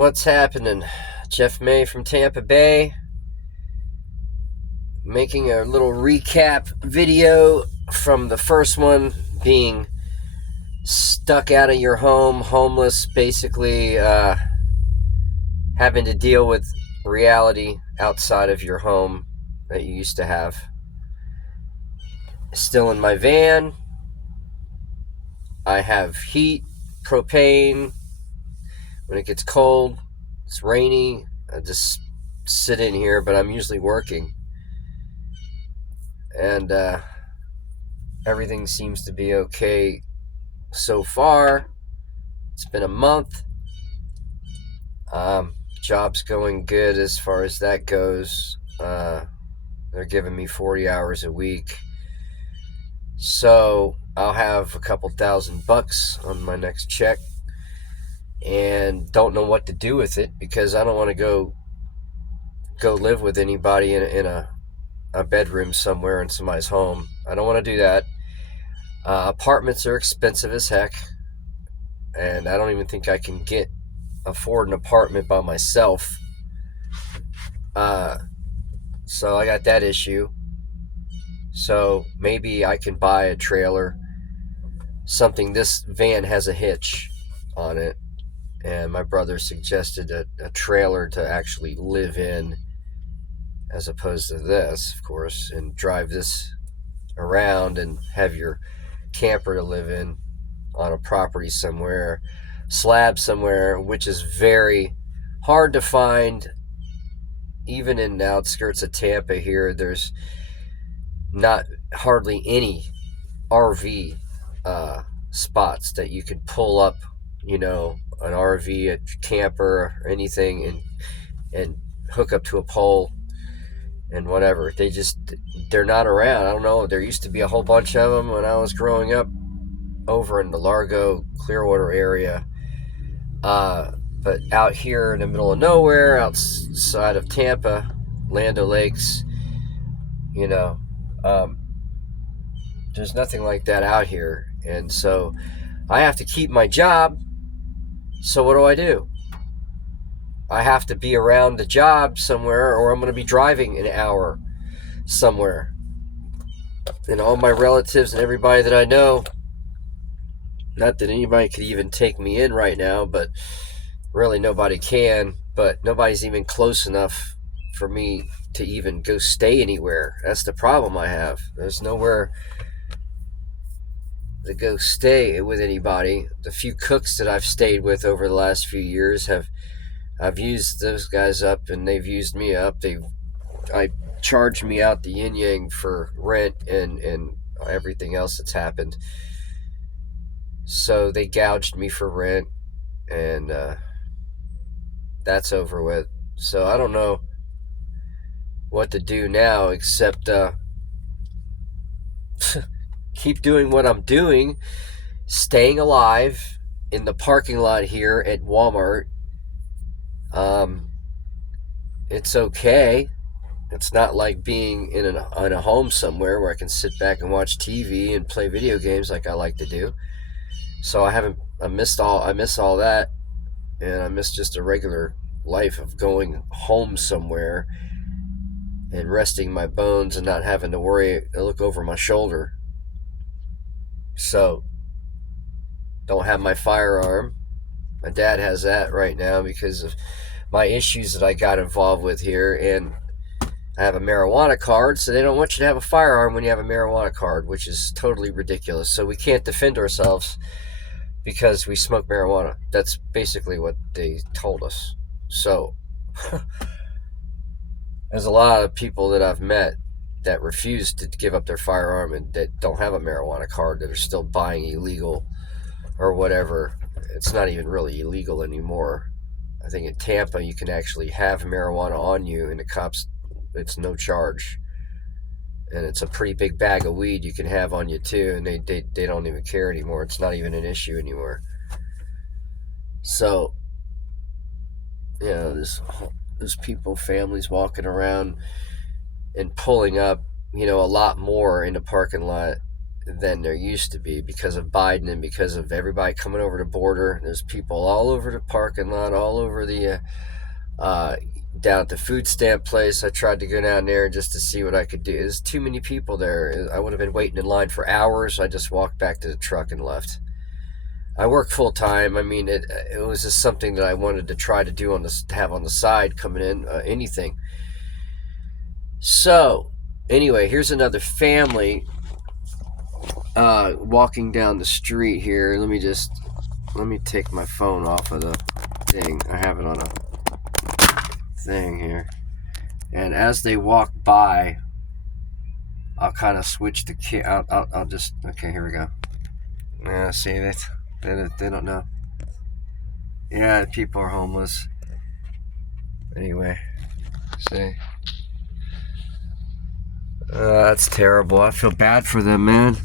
What's happening? Jeff May from Tampa Bay, making a little recap video from the first one, being stuck out of your home, homeless, basically having to deal with reality outside of your home that you used to have. Still in my van. I have heat, propane. When it gets cold, it's rainy, I just sit in here, but I'm usually working. And everything seems to be okay so far. It's been a month. Job's going good as far as that goes. They're giving me 40 hours a week. So I'll have a couple $1,000 on my next check. And don't know what to do with it because I don't want to go live with anybody in a bedroom somewhere in somebody's home. I don't want to do that. Apartments are expensive as heck, and I don't even think I can afford an apartment by myself. So I got that issue. So maybe I can buy a trailer, something. This van has a hitch on it, and my brother suggested a trailer to actually live in as opposed to this, of course, and drive this around and have your camper to live in on a property somewhere, slab somewhere, which is very hard to find. Even in the outskirts of Tampa here, there's not hardly any RV spots that you can pull up, an RV, a camper, or anything, and hook up to a pole and whatever. They're not around. I don't know. There used to be a whole bunch of them when I was growing up over in the Largo, Clearwater area. But out here in the middle of nowhere, outside of Tampa, Land O'Lakes, there's nothing like that out here. And so I have to keep my job. So what do? I have to be around the job somewhere, or I'm going to be driving an hour somewhere. And all my relatives and everybody that I know, not that anybody could even take me in right now, but really nobody can, but nobody's even close enough for me to even go stay anywhere. That's the problem I have. There's nowhere to go stay with anybody. The few cooks that I've stayed with over the last few years I've used those guys up, and they've used me up. I charged me out the yin yang for rent and everything else that's happened. So they gouged me for rent, and that's over with. So I don't know what to do now except keep doing what I'm doing, staying alive in the parking lot here at Walmart. It's okay. It's not like being in a home somewhere where I can sit back and watch TV and play video games like I like to do. So I miss all that, and I miss just a regular life of going home somewhere and resting my bones and not having to look over my shoulder. So, don't have my firearm. My dad has that right now because of my issues that I got involved with here, and I have a marijuana card, so they don't want you to have a firearm when you have a marijuana card, which is totally ridiculous. So we can't defend ourselves because we smoke marijuana. That's basically what they told us. So there's a lot of people that I've met that refuse to give up their firearm and that don't have a marijuana card, that are still buying illegal or whatever. It's not even really illegal anymore. I think in Tampa you can actually have marijuana on you, and the cops, it's no charge. And it's a pretty big bag of weed you can have on you too, and they don't even care anymore. It's not even an issue anymore. So, there's people, families walking around and pulling up, a lot more in the parking lot than there used to be because of Biden and because of everybody coming over the border. There's people all over the parking lot, all over the down at the food stamp place. I tried to go down there just to see what I could do. There's too many people there. I would have been waiting in line for hours. I just walked back to the truck and left. I work full time. I mean, it was just something that I wanted to try to do have on the side coming in, anything. So, anyway, here's another family walking down the street here. Let me take my phone off of the thing. I have it on a thing here. And as they walk by, I'll kind of switch the I'll just, okay, here we go. Yeah, see that? They don't know. Yeah, people are homeless. Anyway, see. That's terrible. I feel bad for them, man.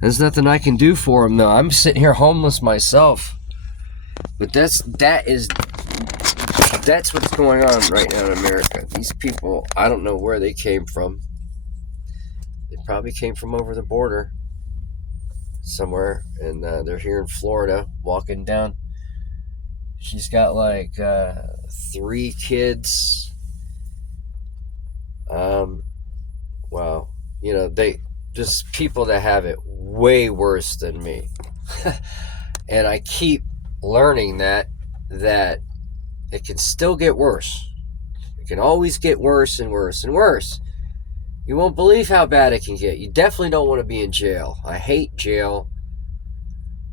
There's nothing I can do for them, though. I'm sitting here homeless myself. But that's what's going on right now in America. These people, I don't know where they came from. They probably came from over the border somewhere, and they're here in Florida walking down. She's got like 3 kids. Well, you know, they just people that have it way worse than me. And I keep learning that it can still get worse. It can always get worse and worse and worse. You won't believe how bad it can get. You definitely don't want to be in jail. I hate jail.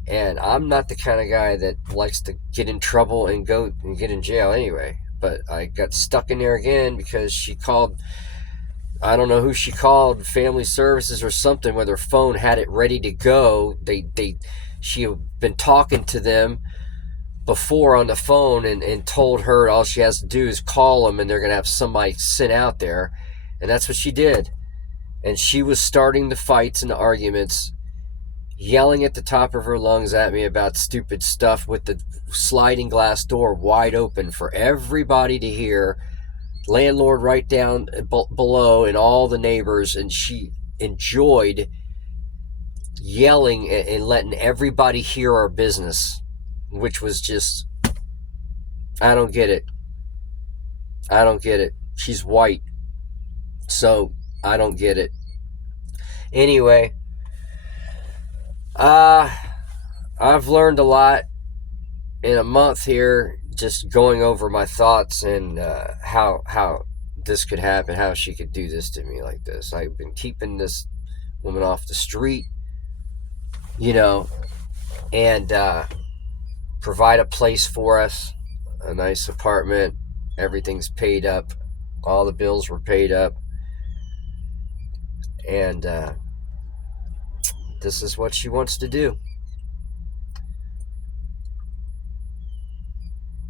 And I'm not the kind of guy that likes to get in trouble and go and get in jail anyway. But I got stuck in there again because she called, I don't know who she called, Family Services or something, where their phone had it ready to go. She had been talking to them before on the phone and told her all she has to do is call them and they're going to have somebody sent out there. And that's what she did. And she was starting the fights and the arguments, yelling at the top of her lungs at me about stupid stuff with the sliding glass door wide open for everybody to hear. Landlord right down below and all the neighbors. And she enjoyed yelling and letting everybody hear our business, which was just, I don't get it. I don't get it. She's white, so I don't get it. Anyway, I've learned a lot in a month here, just going over my thoughts and how this could happen, how she could do this to me like this. I've been keeping this woman off the street, you know, and provide a place for us, a nice apartment. Everything's paid up. All the bills were paid up. And this is what she wants to do.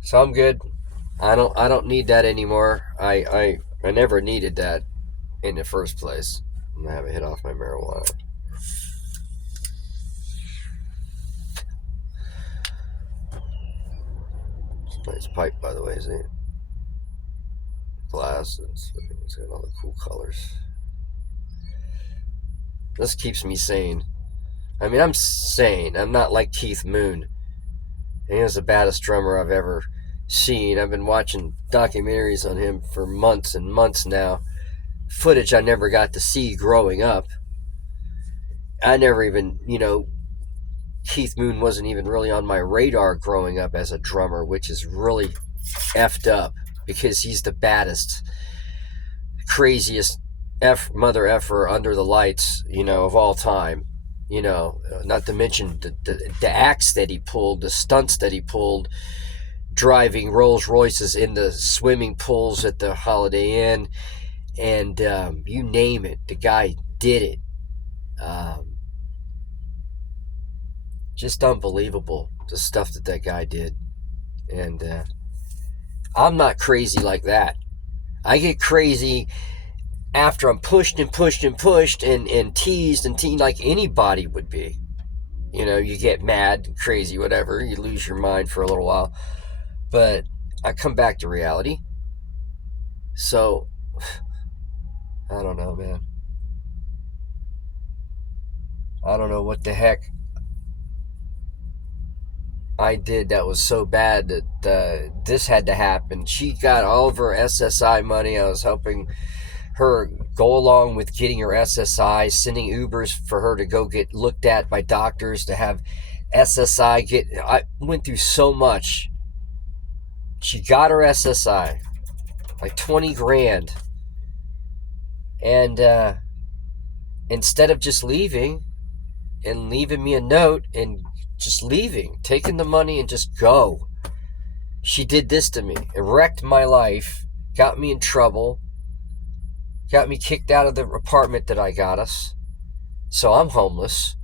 So I'm good. I don't need that anymore. I never needed that in the first place. I'm gonna have a hit off my marijuana. It's a nice pipe, by the way, isn't it? Glass. It's got all the cool colors. This keeps me sane. I mean, I'm sane. I'm not like Keith Moon. He was the baddest drummer I've ever seen. I've been watching documentaries on him for months and months now. Footage I never got to see growing up. I never even, Keith Moon wasn't even really on my radar growing up as a drummer, which is really effed up because he's the baddest, craziest mother effer under the lights, of all time. Not to mention the acts that he pulled, the stunts that he pulled, driving Rolls Royces in the swimming pools at the Holiday Inn, and you name it, the guy did it. Just unbelievable, the stuff that guy did. And I'm not crazy like that. I get crazy after I'm pushed and pushed and pushed and teased like anybody would be. You get mad, crazy, whatever. You lose your mind for a little while. But I come back to reality. So, I don't know, man. I don't know what the heck I did that was so bad that this had to happen. She got all of her SSI money. I was helping her go along with getting her SSI, sending Ubers for her to go get looked at by doctors to have SSI get. I went through so much. She got her SSI, like 20 grand. And instead of just leaving and leaving me a note and just leaving, taking the money and just go, she did this to me. It wrecked my life, got me in trouble, got me kicked out of the apartment that I got us. So I'm homeless.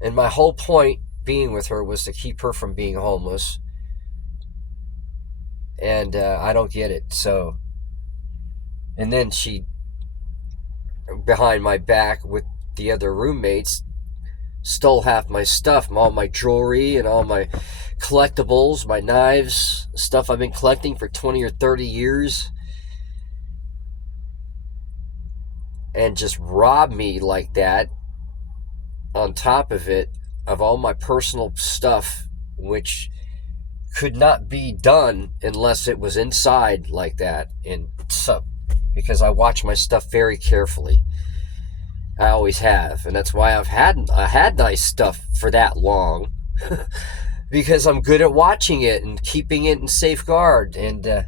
And my whole point being with her was to keep her from being homeless. And I don't get it. So, and then she, behind my back with the other roommates, stole half my stuff, all my jewelry and all my collectibles, my knives, stuff I've been collecting for 20 or 30 years. And just robbed me like that, on top of it, of all my personal stuff, which could not be done unless it was inside like that. And so, because I watch my stuff very carefully, I always have, and that's why I had nice stuff for that long, because I'm good at watching it and keeping it in safeguard. And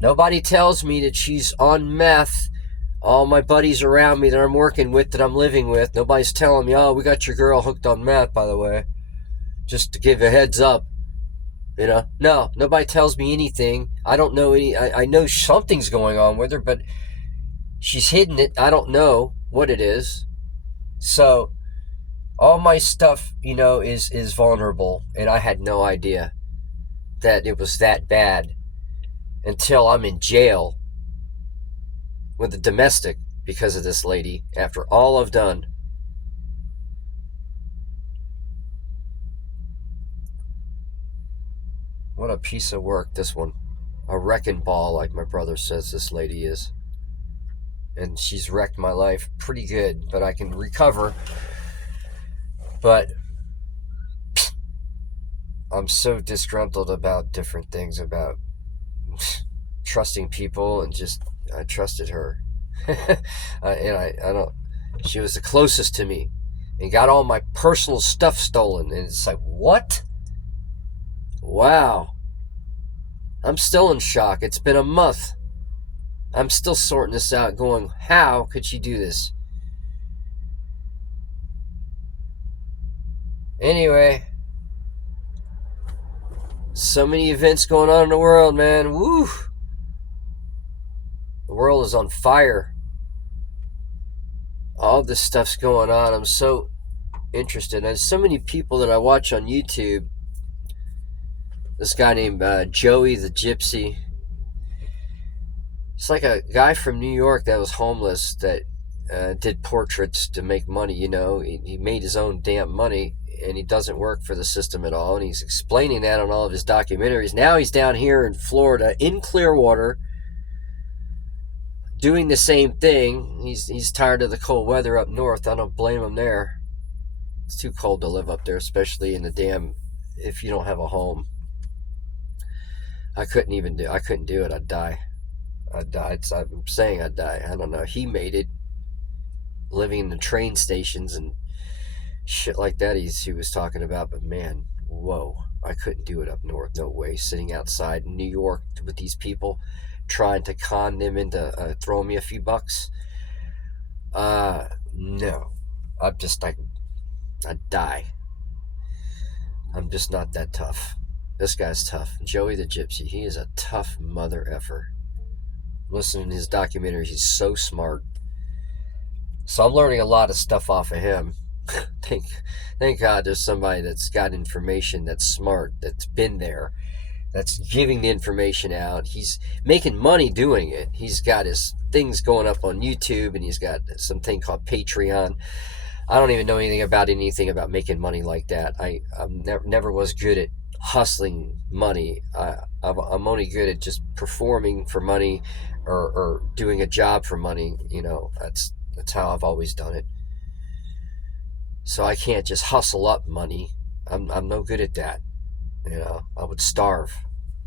nobody tells me that she's on meth. All my buddies around me that I'm working with, that I'm living with, nobody's telling me, oh, we got your girl hooked on meth, by the way. Just to give a heads up. No, nobody tells me anything. I don't know any. I know something's going on with her, but she's hidden it. I don't know what it is. So all my stuff, is vulnerable, and I had no idea that it was that bad until I'm in jail with a domestic because of this lady after all I've done. What a piece of work, this one. A wrecking ball, like my brother says this lady is. And she's wrecked my life pretty good, but I can recover. But I'm so disgruntled about different things, about trusting people, and just, I trusted her. And I don't, she was the closest to me and got all my personal stuff stolen. And it's like, what? Wow. I'm still in shock. It's been a month. I'm still sorting this out, going, how could she do this? Anyway, so many events going on in the world, man. Woo! The world is on fire. All this stuff's going on. I'm so interested. There's so many people that I watch on YouTube. This guy named Joey the Gypsy. It's like a guy from New York that was homeless that did portraits to make money. He made his own damn money, and he doesn't work for the system at all. And he's explaining that on all of his documentaries. Now he's down here in Florida, in Clearwater, doing the same thing. He's tired of the cold weather up north. I don't blame him there. It's too cold to live up there, especially in the damn, if you don't have a home. I couldn't do it. I'd die. I'm saying I'd die. I don't know. He made it living in the train stations and shit like that he was talking about. But man, whoa, I couldn't do it up north. No way. Sitting outside in New York with these people, trying to con them into throwing me a few bucks. No. I'd die. I'm just not that tough. This guy's tough. Joey the Gypsy, he is a tough mother effer. Listening to his documentaries, he's so smart. So I'm learning a lot of stuff off of him. Thank God there's somebody that's got information, that's smart, that's been there, that's giving the information out. He's making money doing it. He's got his things going up on YouTube, and he's got something called Patreon. I don't even know anything about making money like that. I never was good at hustling money. I'm only good at just performing for money, or doing a job for money. That's how I've always done it. So I can't just hustle up money. I'm no good at that. I would starve,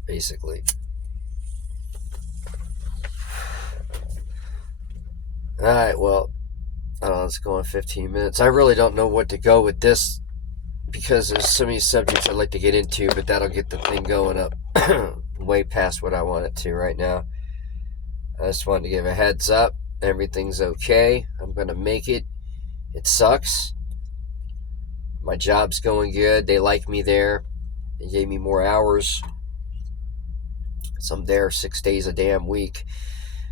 basically. All right, well, I don't know, let's go on 15 minutes. I really don't know what to go with this because there's so many subjects I'd like to get into, but that'll get the thing going up way past what I want it to right now. I just wanted to give a heads up. Everything's okay. I'm going to make it. It sucks. My job's going good. They like me there. They gave me more hours. So I'm there 6 days a damn week.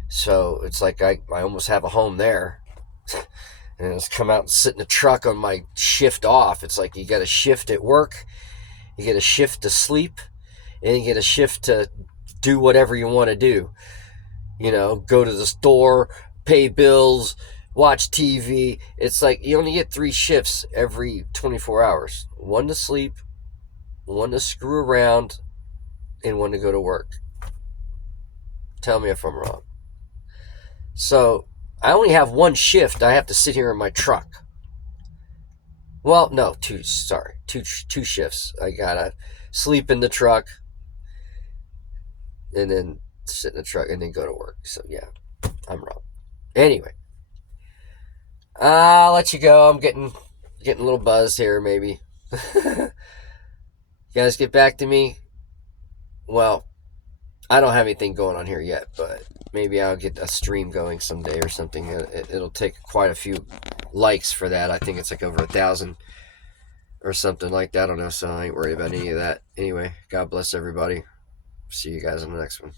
So it's like I almost have a home there. And just come out and sit in the truck on my shift off. It's like you got a shift at work, you get a shift to sleep, and you get a shift to do whatever you want to do. Go to the store, pay bills, watch TV. It's like you only get 3 shifts every 24 hours. One to sleep, one to screw around, and one to go to work. Tell me if I'm wrong. So I only have one shift. I have to sit here in my truck. Well, no, two shifts. I gotta sleep in the truck and then sit in the truck and then go to work. So yeah, I'm wrong. Anyway, I'll let you go. I'm getting a little buzzed here, maybe. You guys get back to me. Well, I don't have anything going on here yet, but maybe I'll get a stream going someday or something. It'll take quite a few likes for that. I think it's like over 1,000 or something like that. I don't know, so I ain't worried about any of that. Anyway, God bless everybody. See you guys in the next one.